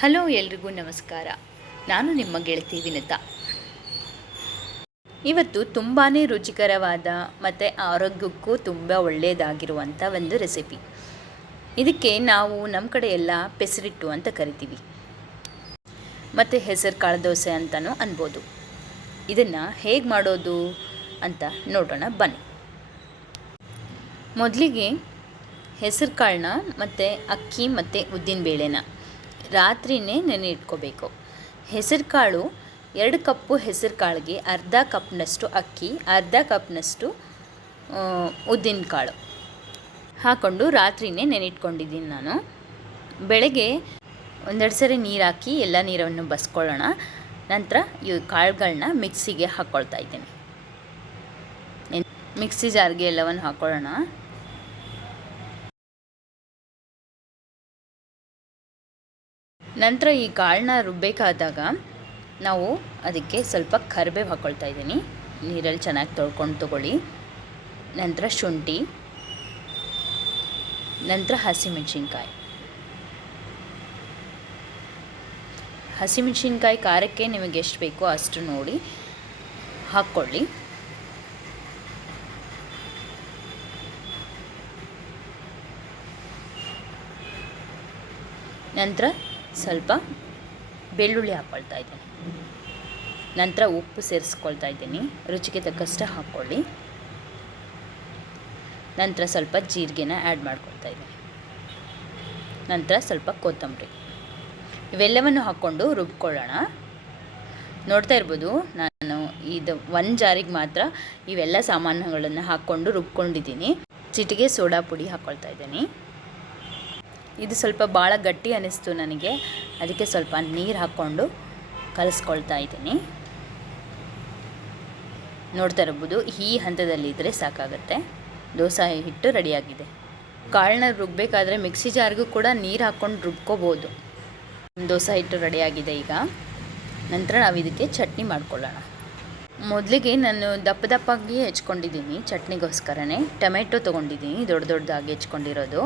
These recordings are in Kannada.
ಹಲೋ ಎಲ್ರಿಗೂ ನಮಸ್ಕಾರ. ನಾನು ನಿಮ್ಮ ಗೆಳತಿ ವಿನುತಾ. ಇವತ್ತು ತುಂಬಾ ರುಚಿಕರವಾದ ಮತ್ತು ಆರೋಗ್ಯಕ್ಕೂ ತುಂಬ ಒಳ್ಳೆಯದಾಗಿರುವಂಥ ಒಂದು ರೆಸಿಪಿ. ಇದಕ್ಕೆ ನಾವು ನಮ್ಮ ಕಡೆ ಎಲ್ಲ ಪೆಸರಿಟ್ಟು ಅಂತ ಕರಿತೀವಿ, ಮತ್ತು ಹೆಸರು ಕಾಳು ದೋಸೆ ಅಂತಲೂ ಅನ್ಬೋದು. ಇದನ್ನು ಹೇಗೆ ಮಾಡೋದು ಅಂತ ನೋಡೋಣ ಬನ್ನಿ. ಮೊದಲಿಗೆ ಹೆಸರು ಕಾಳನ್ನ ಮತ್ತು ಅಕ್ಕಿ ಮತ್ತು ಉದ್ದಿನಬೇಳೆನ ರಾತ್ರಿಯೇ ನೆನೆ ಇಟ್ಕೋಬೇಕು. ಹೆಸರು ಕಾಳು 2 ಕಪ್ಪು ಹೆಸರು ಕಾಳಿಗೆ ಅರ್ಧ ಕಪ್ನಷ್ಟು ಅಕ್ಕಿ, ಅರ್ಧ ಕಪ್ನಷ್ಟು ಉದ್ದಿನ ಕಾಳು ಹಾಕ್ಕೊಂಡು ರಾತ್ರಿಯೇ ನೆನೆಟ್ಕೊಂಡಿದ್ದೀನಿ ನಾನು. ಬೆಳಗ್ಗೆ ಒಂದೆರಡು ಸರಿ ನೀರು ಹಾಕಿ ಎಲ್ಲ ನೀರನ್ನು ಬಸ್ಕೊಳ್ಳೋಣ. ನಂತರ ಈ ಕಾಳುಗಳನ್ನ ಮಿಕ್ಸಿಗೆ ಹಾಕ್ಕೊಳ್ತಾ ಇದ್ದೀನಿ. ಮಿಕ್ಸಿ ಜಾರ್ಗೆ ಎಲ್ಲವನ್ನು ಹಾಕ್ಕೊಳ್ಳೋಣ. ನಂತರ ಈ ಕಾಳನ್ನ ರುಬ್ಬಬೇಕಾದಾಗ ನಾವು ಅದಕ್ಕೆ ಸ್ವಲ್ಪ ಕರಿಬೇವು ಹಾಕ್ಕೊಳ್ತಾ ಇದ್ದೀನಿ. ನೀರಲ್ಲಿ ಚೆನ್ನಾಗಿ ತೊಳ್ಕೊಂಡು ತೊಗೊಳ್ಳಿ. ನಂತರ ಶುಂಠಿ, ನಂತರ ಹಸಿಮೆಣಸಿನ್ಕಾಯಿ ಖಾರಕ್ಕೆ ನಿಮಗೆ ಎಷ್ಟು ಬೇಕೋ ಅಷ್ಟು ನೋಡಿ ಹಾಕ್ಕೊಳ್ಳಿ. ನಂತರ ಸ್ವಲ್ಪ ಬೆಳ್ಳುಳ್ಳಿ ಹಾಕ್ಕೊಳ್ತಾ ಇದ್ದೀನಿ. ನಂತರ ಉಪ್ಪು ಸೇರಿಸ್ಕೊಳ್ತಾ ಇದ್ದೀನಿ, ರುಚಿಗೆ ತಕ್ಕಷ್ಟು ಹಾಕ್ಕೊಳ್ಳಿ. ನಂತರ ಸ್ವಲ್ಪ ಜೀರಿಗೆನ ಆ್ಯಡ್ ಮಾಡ್ಕೊಳ್ತಾ ಇದ್ದೀನಿ. ನಂತರ ಸ್ವಲ್ಪ ಕೊತ್ತಂಬರಿ, ಇವೆಲ್ಲವನ್ನು ಹಾಕ್ಕೊಂಡು ರುಬ್ಕೊಳ್ಳೋಣ. ನೋಡ್ತಾ ಇರ್ಬೋದು, ನಾನು ಇದು 1 ಜಾರಿಗೆ ಮಾತ್ರ ಇವೆಲ್ಲ ಸಾಮಾನುಗಳನ್ನು ಹಾಕ್ಕೊಂಡು ರುಬ್ಕೊಂಡಿದ್ದೀನಿ. ಚಿಟಿಕೆ ಸೋಡಾ ಪುಡಿ ಹಾಕ್ಕೊಳ್ತಾ ಇದ್ದೀನಿ. ಇದು ಸ್ವಲ್ಪ ಭಾಳ ಗಟ್ಟಿ ಅನ್ನಿಸ್ತು ನನಗೆ, ಅದಕ್ಕೆ ಸ್ವಲ್ಪ ನೀರು ಹಾಕ್ಕೊಂಡು ಕಲಿಸ್ಕೊಳ್ತಾ ಇದ್ದೀನಿ. ನೋಡ್ತಾ ಇರ್ಬೋದು, ಈ ಹಂತದಲ್ಲಿದ್ದರೆ ಸಾಕಾಗುತ್ತೆ. ದೋಸೆ ಹಿಟ್ಟು ರೆಡಿಯಾಗಿದೆ. ಕಾಳನ್ನ ರುಬ್ಬಬೇಕಾದ್ರೆ ಮಿಕ್ಸಿ ಜಾರ್ಗೂ ಕೂಡ ನೀರು ಹಾಕ್ಕೊಂಡು ರುಬ್ಕೋಬೋದು. ದೋಸೆ ಹಿಟ್ಟು ರೆಡಿಯಾಗಿದೆ ಈಗ. ನಂತರ ನಾವು ಇದಕ್ಕೆ ಚಟ್ನಿ ಮಾಡ್ಕೊಳ್ಳೋಣ. ಮೊದಲಿಗೆ ನಾನು ದಪ್ಪದಾಗಿ ಹೆಚ್ಕೊಂಡಿದ್ದೀನಿ ಚಟ್ನಿಗೋಸ್ಕರನೇ. ಟೊಮೆಟೊ ತೊಗೊಂಡಿದ್ದೀನಿ, ದೊಡ್ಡದಾಗಿ ಹೆಚ್ಕೊಂಡಿರೋದು,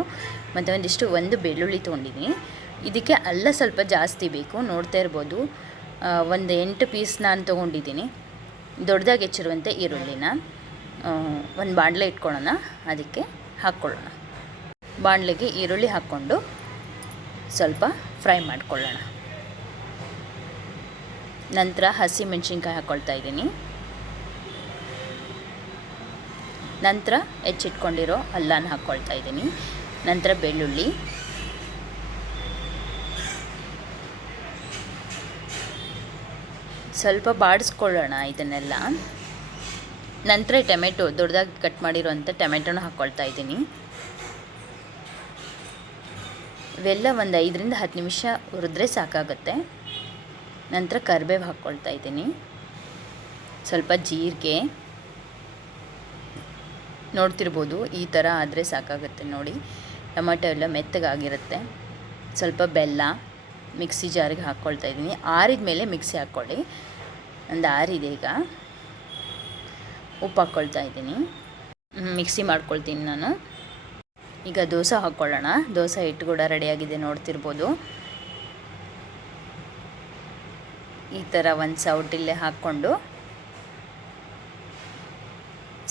ಮತ್ತು ಒಂದು ಬೆಳ್ಳುಳ್ಳಿ ತೊಗೊಂಡಿದ್ದೀನಿ. ಇದಕ್ಕೆ ಅಲ್ಲ ಸ್ವಲ್ಪ ಜಾಸ್ತಿ ಬೇಕು. ನೋಡ್ತಾ ಇರ್ಬೋದು, ಒಂದು 8 ಪೀಸ್ ನಾನು ತೊಗೊಂಡಿದ್ದೀನಿ. ದೊಡ್ಡದಾಗಿ ಹೆಚ್ಚಿರುವಂಥ ಈರುಳ್ಳಿನ ಒಂದು ಬಾಣಲೆ ಇಟ್ಕೊಳ್ಳೋಣ, ಅದಕ್ಕೆ ಹಾಕ್ಕೊಳ್ಳೋಣ. ಬಾಣಲೆಗೆ ಈರುಳ್ಳಿ ಹಾಕ್ಕೊಂಡು ಸ್ವಲ್ಪ ಫ್ರೈ ಮಾಡ್ಕೊಳ್ಳೋಣ. ನಂತರ ಹಸಿಮೆಣಸಿನ್ಕಾಯಿ ಹಾಕ್ಕೊಳ್ತಾ ಇದ್ದೀನಿ. ನಂತರ ಹೆಚ್ಚಿಟ್ಕೊಂಡಿರೋ ಅಲ್ಲನ ಹಾಕ್ಕೊಳ್ತಾ ಇದ್ದೀನಿ. ನಂತರ ಬೆಳ್ಳುಳ್ಳಿ, ಸ್ವಲ್ಪ ಬಾಡಿಸ್ಕೊಳ್ಳೋಣ ಇದನ್ನೆಲ್ಲ. ನಂತರ ಟೊಮೆಟೊ, ದೊಡ್ಡದಾಗಿ ಕಟ್ ಮಾಡಿರೋಂಥ ಟೊಮೆಟೊನ ಹಾಕ್ಕೊಳ್ತಾ ಇದ್ದೀನಿ. ಇವೆಲ್ಲ ಒಂದು 5 ರಿಂದ 10 ನಿಮಿಷ ಹುರಿದ್ರೆ ಸಾಕಾಗುತ್ತೆ. ನಂತರ ಕರಿಬೇವು ಹಾಕ್ಕೊಳ್ತಾ ಇದ್ದೀನಿ. ಸ್ವಲ್ಪ ಜೀರಿಗೆ, ನೋಡ್ತಿರ್ಬೋದು ಈ ಥರ ಆದರೆ ಸಾಕಾಗುತ್ತೆ ನೋಡಿ. ಟೊಮೆಟೊ ಎಲ್ಲ ಮೆತ್ತಗಾಗಿರುತ್ತೆ. ಸ್ವಲ್ಪ ಬೆಲ್ಲ ಮಿಕ್ಸಿ ಜಾರಿಗೆ ಹಾಕ್ಕೊಳ್ತಾ ಇದ್ದೀನಿ. ಆರಿದ ಮೇಲೆ ಮಿಕ್ಸಿ ಹಾಕ್ಕೊಳ್ಳಿ. ಒಂದು ಆರಿದೆ ಈಗ. ಉಪ್ಪು ಹಾಕ್ಕೊಳ್ತಾ ಇದ್ದೀನಿ. ಮಿಕ್ಸಿ ಮಾಡ್ಕೊಳ್ತೀನಿ ನಾನು. ಈಗ ದೋಸೆ ಹಾಕ್ಕೊಳ್ಳೋಣ. ದೋಸೆ ಹಿಟ್ಟು ಕೂಡ ರೆಡಿಯಾಗಿದೆ, ನೋಡ್ತಿರ್ಬೋದು. ಈ ಥರ ಒಂದು ಸೌಟಿಲ್ಲೇ ಹಾಕ್ಕೊಂಡು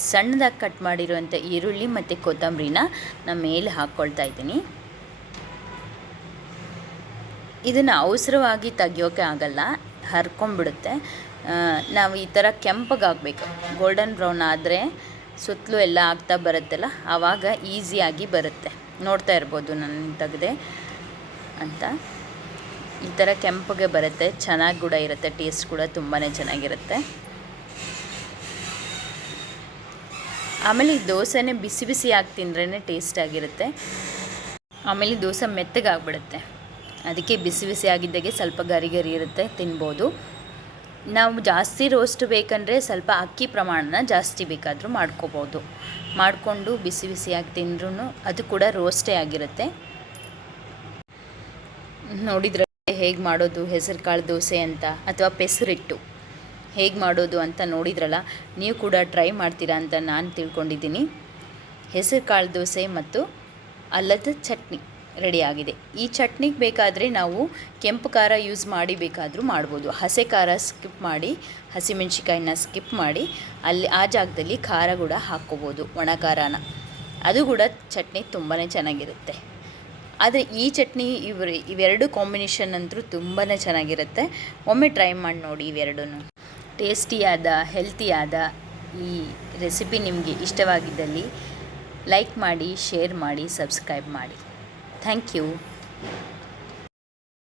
ಸಣ್ಣದಾಗಿ ಕಟ್ ಮಾಡಿರುವಂಥ ಈರುಳ್ಳಿ ಮತ್ತು ಕೊತ್ತಂಬರಿನ ನಾನು ಮೇಲೆ ಹಾಕ್ಕೊಳ್ತಾ ಇದ್ದೀನಿ. ಇದನ್ನು ಅವಸರವಾಗಿ ತೆಗಿಯೋಕ್ಕೆ ಆಗಲ್ಲ, ಹರ್ಕೊಂಡ್ಬಿಡುತ್ತೆ. ನಾವು ಈ ಥರ ಕೆಂಪಗಾಗಬೇಕು, ಗೋಲ್ಡನ್ ಬ್ರೌನ್ ಆದರೆ ಸುತ್ತಲೂ ಎಲ್ಲ ಆಗ್ತಾ ಬರುತ್ತಲ್ಲ, ಆವಾಗ ಈಸಿಯಾಗಿ ಬರುತ್ತೆ. ನೋಡ್ತಾ ಇರ್ಬೋದು ನಾನು ತೆಗೆದೆ ಅಂತ. ಈ ಥರ ಕೆಂಪಗೆ ಬರುತ್ತೆ, ಚೆನ್ನಾಗಿ ಕೂಡ ಇರುತ್ತೆ. ಟೇಸ್ಟ್ ಕೂಡ ತುಂಬಾ ಚೆನ್ನಾಗಿರುತ್ತೆ. ಆಮೇಲೆ ಈ ದೋಸೆನೇ ಬಿಸಿ ಬಿಸಿಯಾಗಿ ತಿಂದ್ರೇ ಟೇಸ್ಟಾಗಿರುತ್ತೆ. ಆಮೇಲೆ ದೋಸೆ ಮೆತ್ತಗಾಗ್ಬಿಡುತ್ತೆ, ಅದಕ್ಕೆ ಬಿಸಿ ಬಿಸಿ ಆಗಿದ್ದಾಗೆ ಸ್ವಲ್ಪ ಗರಿ ಗರಿ ಇರುತ್ತೆ, ತಿನ್ಬೋದು. ನಾವು ಜಾಸ್ತಿ ರೋಸ್ಟ್ ಬೇಕಂದರೆ ಸ್ವಲ್ಪ ಅಕ್ಕಿ ಪ್ರಮಾಣನ ಜಾಸ್ತಿ ಬೇಕಾದರೂ ಮಾಡ್ಕೋಬೋದು. ಮಾಡಿಕೊಂಡು ಬಿಸಿ ಬಿಸಿಯಾಗಿ ತಿಂದ್ರೂ ಅದು ಕೂಡ ರೋಸ್ಟೇ ಆಗಿರುತ್ತೆ. ನೋಡಿದರೆ ಹೇಗೆ ಮಾಡೋದು ಹೆಸರು ಕಾಳು ದೋಸೆ ಅಂತ, ಅಥವಾ ಪೆಸರಿಟ್ಟು ಹೇಗೆ ಮಾಡೋದು ಅಂತ ನೋಡಿದ್ರಲ್ಲ. ನೀವು ಕೂಡ ಟ್ರೈ ಮಾಡ್ತೀರಾ ಅಂತ ನಾನು ತಿಳ್ಕೊಂಡಿದ್ದೀನಿ. ಹೆಸರು ಕಾಳು ದೋಸೆ ಮತ್ತು ಅಲ್ಲದ ಚಟ್ನಿ ರೆಡಿಯಾಗಿದೆ. ಈ ಚಟ್ನಿಗೆ ಬೇಕಾದರೆ ನಾವು ಕೆಂಪು ಖಾರ ಯೂಸ್ ಮಾಡಿ ಬೇಕಾದರೂ ಮಾಡ್ಬೋದು. ಹಸೆ ಖಾರ ಸ್ಕಿಪ್ ಮಾಡಿ, ಹಸಿಮೆಣ್ಸಿಕಾಯಿನ ಸ್ಕಿಪ್ ಮಾಡಿ ಅಲ್ಲಿ ಆ ಜಾಗದಲ್ಲಿ ಖಾರ ಕೂಡ ಹಾಕ್ಕೋಬೋದು, ಒಣ ಖಾರನ. ಅದು ಕೂಡ ಚಟ್ನಿ ತುಂಬಾ ಚೆನ್ನಾಗಿರುತ್ತೆ. ಆದರೆ ಈ ಚಟ್ನಿ ಇವೆರಡು ಕಾಂಬಿನೇಷನ್ ಅಂತೂ ತುಂಬಾ ಚೆನ್ನಾಗಿರುತ್ತೆ. ಒಮ್ಮೆ ಟ್ರೈ ಮಾಡಿ ನೋಡಿ ಇವೆರಡೂ. ಟೇಸ್ಟಿಯಾದ ಹೆಲ್ತಿಯಾದ ಈ ರೆಸಿಪಿ ನಿಮಗೆ ಇಷ್ಟವಾಗಿದ್ದಲ್ಲಿ ಲೈಕ್ ಮಾಡಿ, ಶೇರ್ ಮಾಡಿ, ಸಬ್ಸ್ಕ್ರೈಬ್ ಮಾಡಿ. Thank you.